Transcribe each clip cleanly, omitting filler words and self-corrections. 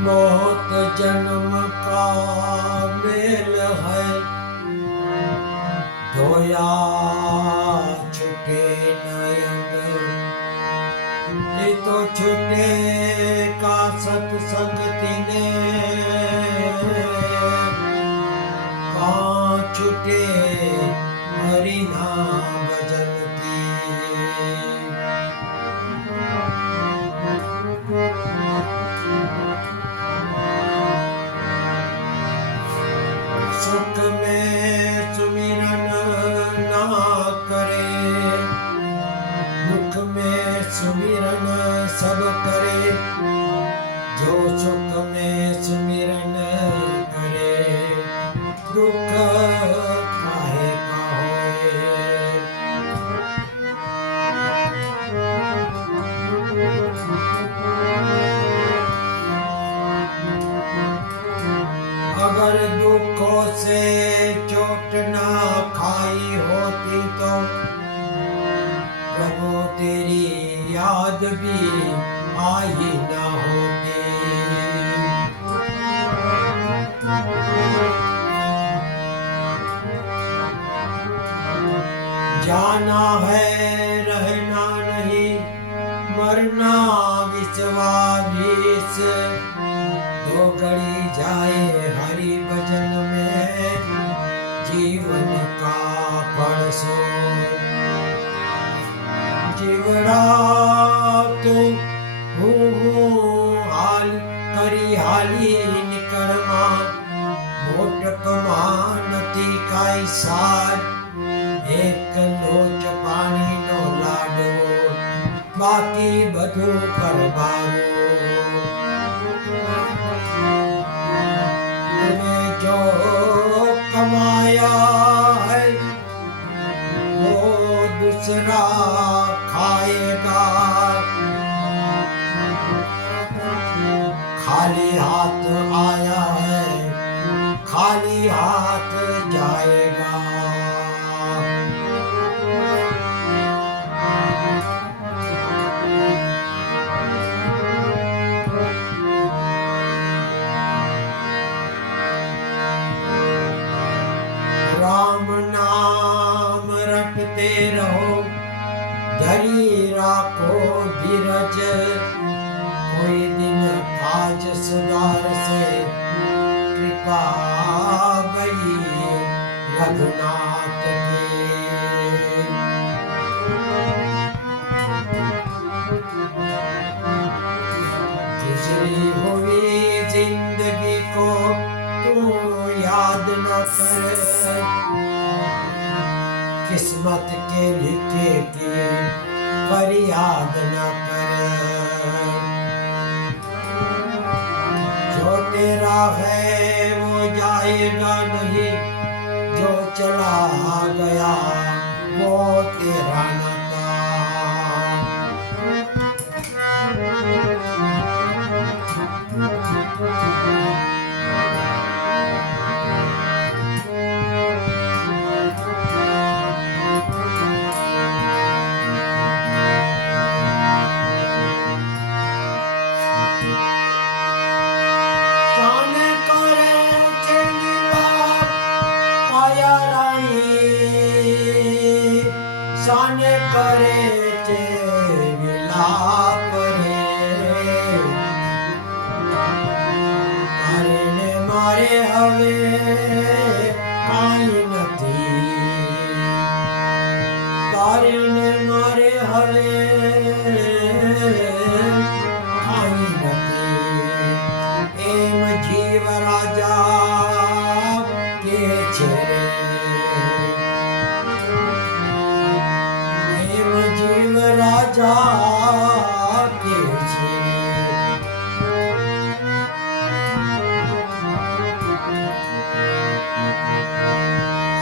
बहुत जन्म का मेल है, धोया छुटे नयन, ये तो छुटे का सत्संग तिने, कहाँ छुटे हरि नाम भजन की। सुख में सुमिरन ना करे, दुख में सुमिरन सब करे, जो सुख में सुमिरन करे, दुख काहे का होए। अगर दुखों से चोट ना खाई होती तो प्रभु तेरी याद भी आई ना होती। जाना है रहना नहीं, मरना विश्वास, दो घड़ी जाए हरि भजन में, जीवन का फल सो। जीवड़ा तो हाल करी हाली निकरमा, मोटक मानती काई सार, एक लोच पानी नो लाडो, बाकी बधु करवारो। जो कमाया है वो दूसरा खाएगा, खाली हाथ आया है खाली हाथ जाएगा। राम नाम रटते रहो, धरी राखो धीरज, कोई दिन काज सुधार से, कृपा भई रघुनाथ की। गुजरी हुई जिंदगी को तू याद न कर, किस्मत के लिखे की फरियाद न कर। जो तेरा है वो जाएगा नहीं, जो चला गया वो तेरा न था। साने करे चे विलाप रे, मारे ने मारे हवे काई नथी, तारे ने मारे हवे काई नथी। एम जीव राजा के छे, जीव राजा के छे।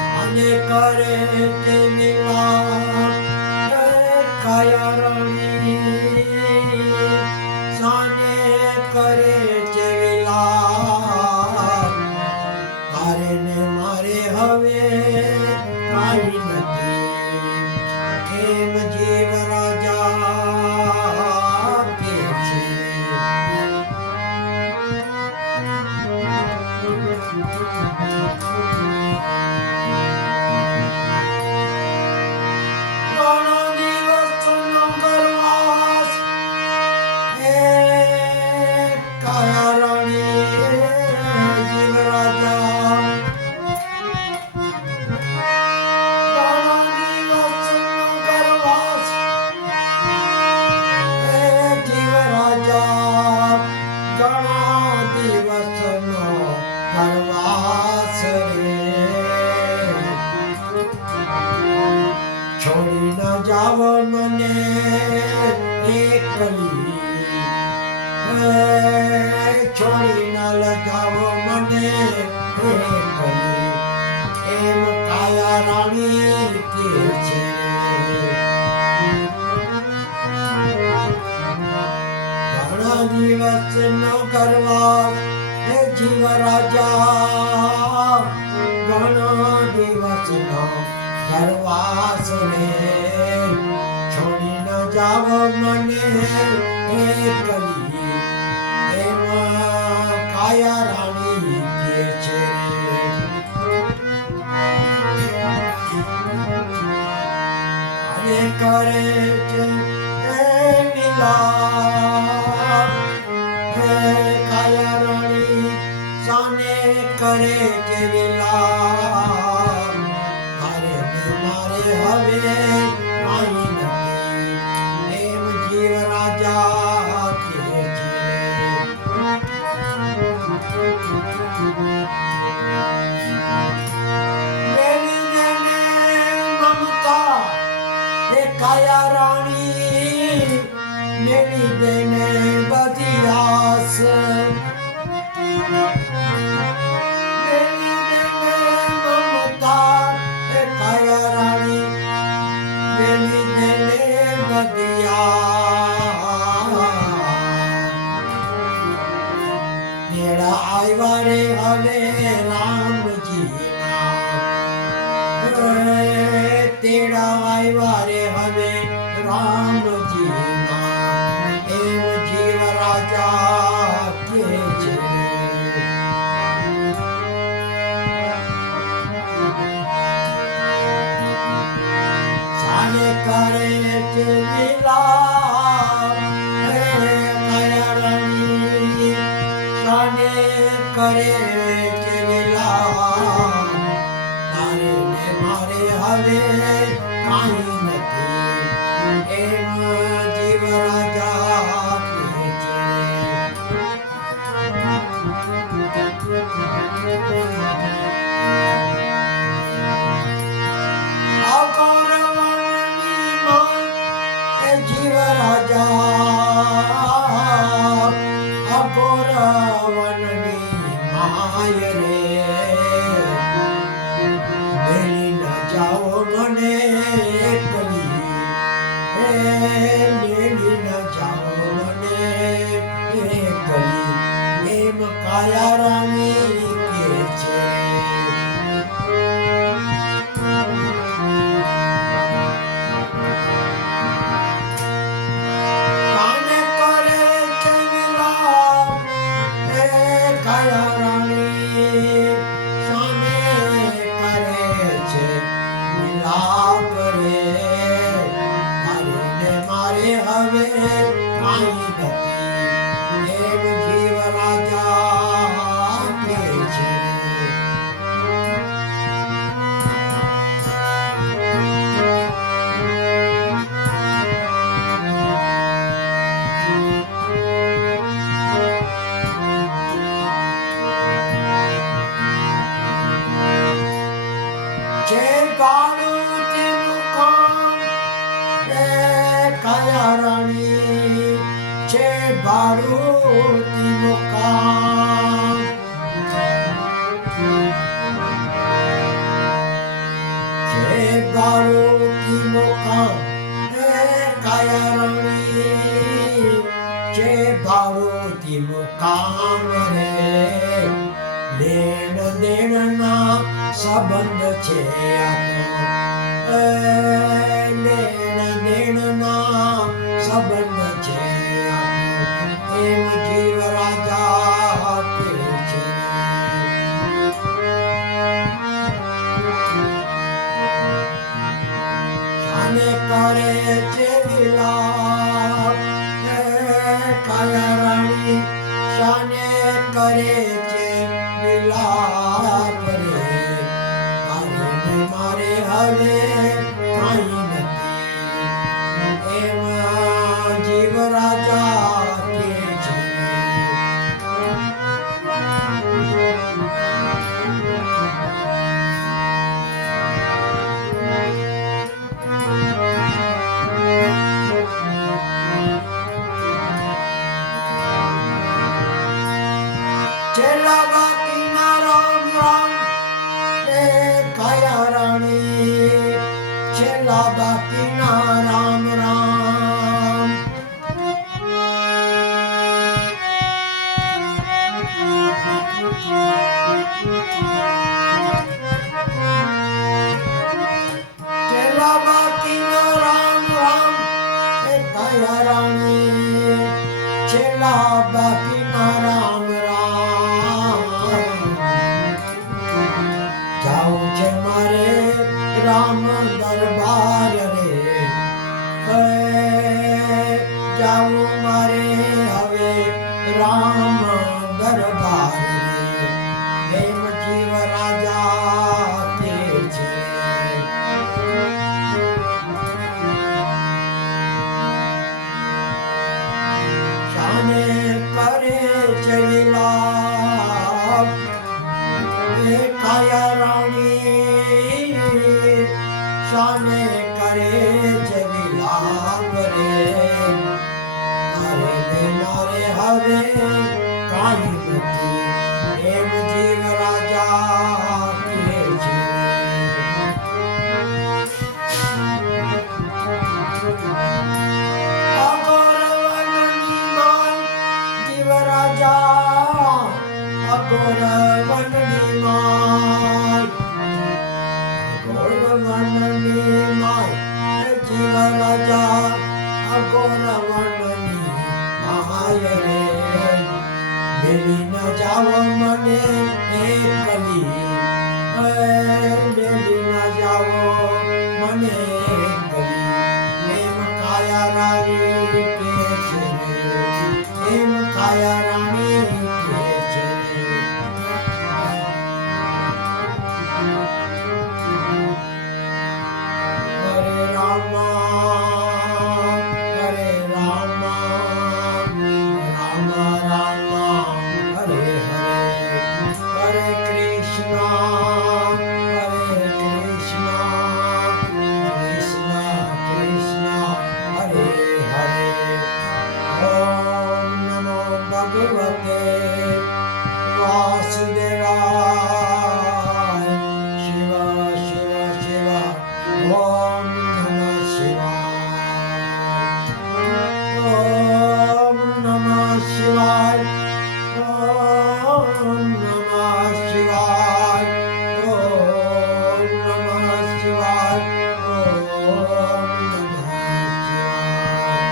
साने करे ते मिला काया रणी, साने करे ते मिला, तारे ने मारे हवे काई नथी। हेम जीव राजा છોડી ન જાવ મને એકલી, છોડી ન જાવ મને એકલી, એમ કાયા રાણી કે છે. ઘણા દિવસ નો કરવા જીવ રાજા, ઘણા દિવસ નો કરવાસ રે, છોડી ન જાવ મને એકલી, એમ કાયા રાણી કે છે. અરે કરે છે લીલા, કાયા રાણી સાને કરે છે લીલા, મારે હવે કાંઈ નથી, એમ જીવ રાજા કે છે. મમતા એ કાયા રાણી મેળી દેને બધી આસ, મેળી દેને મમતા એ કાયા રાણી મેળી દેને બધી આસ. મેળા આવ્યા રે હવે રામજીના, તેડા આવ્યા રે હવે રામજીના, એમ જીવ રાજા કે છે. સાને કરે છે લીલા, કાયા રાણી સાને કરે છે લીલા, મારે ને મારે હવે કાંઈ નથી, એમ જીવ રાજા કે છે. અઘોર વનની માં એ જીવ રાજા, અઘોર વનની માય રે, મેલી ન જાઓ મને એકલી, મેલી ન જાઓ મને એકલી, એમ કાયા રાણી કે છે. કાને કરે છે વિલાપ એ કાયા રાણી, સાને કરે છે વિલાપ રે, મારે હવે કાંઈ નથી, એમ જીવ રાજા કે છે. જે ભાડું તેનું કામ એ કાયા રાણી, જે ભાડું તેનું કામ, જે ભાડું તેનું કામ એ કાયા રાણી, જે ભાડું તેનું કામ રે, લેણ દેણના સંબંધ છે આ તો, લેણ દેણના સંબંધ છે આ તો, એમ જીવ રાજા કે છે. સાને કરે છે વિલાપ કાયા રાણી, સાને કરે છે વિલાપ રે, મારે હવે કાંઈ નથી, એમ જીવ રાજા કે છે. છેલ્લા બાકીના રામ રામ. છેલ્લા બાકીના રામ રામ એ કયા રાણી, છેલ્લા બાકીના રામ રામ. જાઉં છે મારે રામ દરબાર રે, જાઉં મારે હવે રામ દરબાર રે. પ્રેમ જીવ રાજા તે છે. શાને કરે છે વિલાપ એ કાયા રાણી, શાને કરે છે વિલાપ રે. મારે હવે કાંઈ નથી, પ્રેમ જીવ રાજા કે છે. અઘોર વનની માય જીવ રાજા, અઘોર વનની માય, અઘોર વનની માય જીવ રાજા, અઘોર વનની માય રે. મેલી ન જાઓ મને એકલી, મેલી ન જાઓ મને એકલી. એમ કાયા રાણી કે છે રે, એમ કાયા રાણી કે છે રે. હરે રામા, હરે રામા, રામ રામ હરે હરે. હરે કૃષ્ણ, હરે કૃષ્ણ, કૃષ્ણ કૃષ્ણ હરે હરે. ઓમ નમો ભગવતે વાસુદેવાય. શિવ શિવ શિવ ઓમ નમઃ શિવાય. ઓમ નમઃ શિવાય. ઓમ નમઃ શિવાય. ઓમ નમઃ શિવાય. ઓમ નમઃ શિવાય.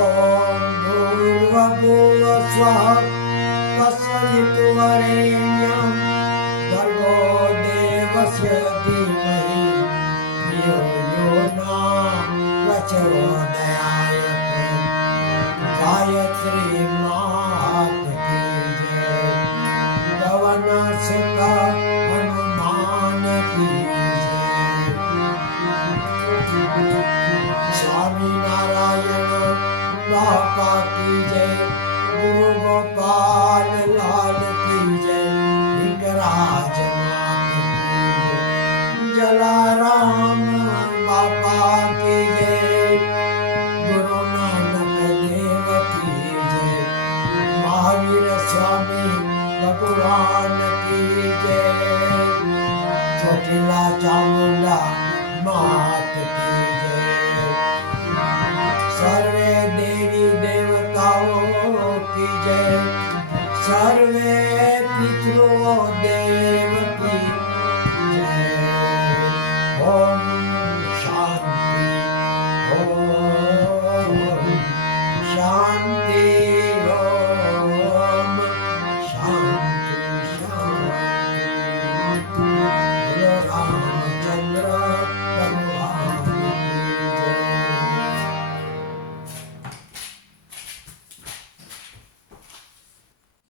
ઓમ ભૂર્ભુવઃ સ્વઃ તસ્સવિતુર્વરેણ્યં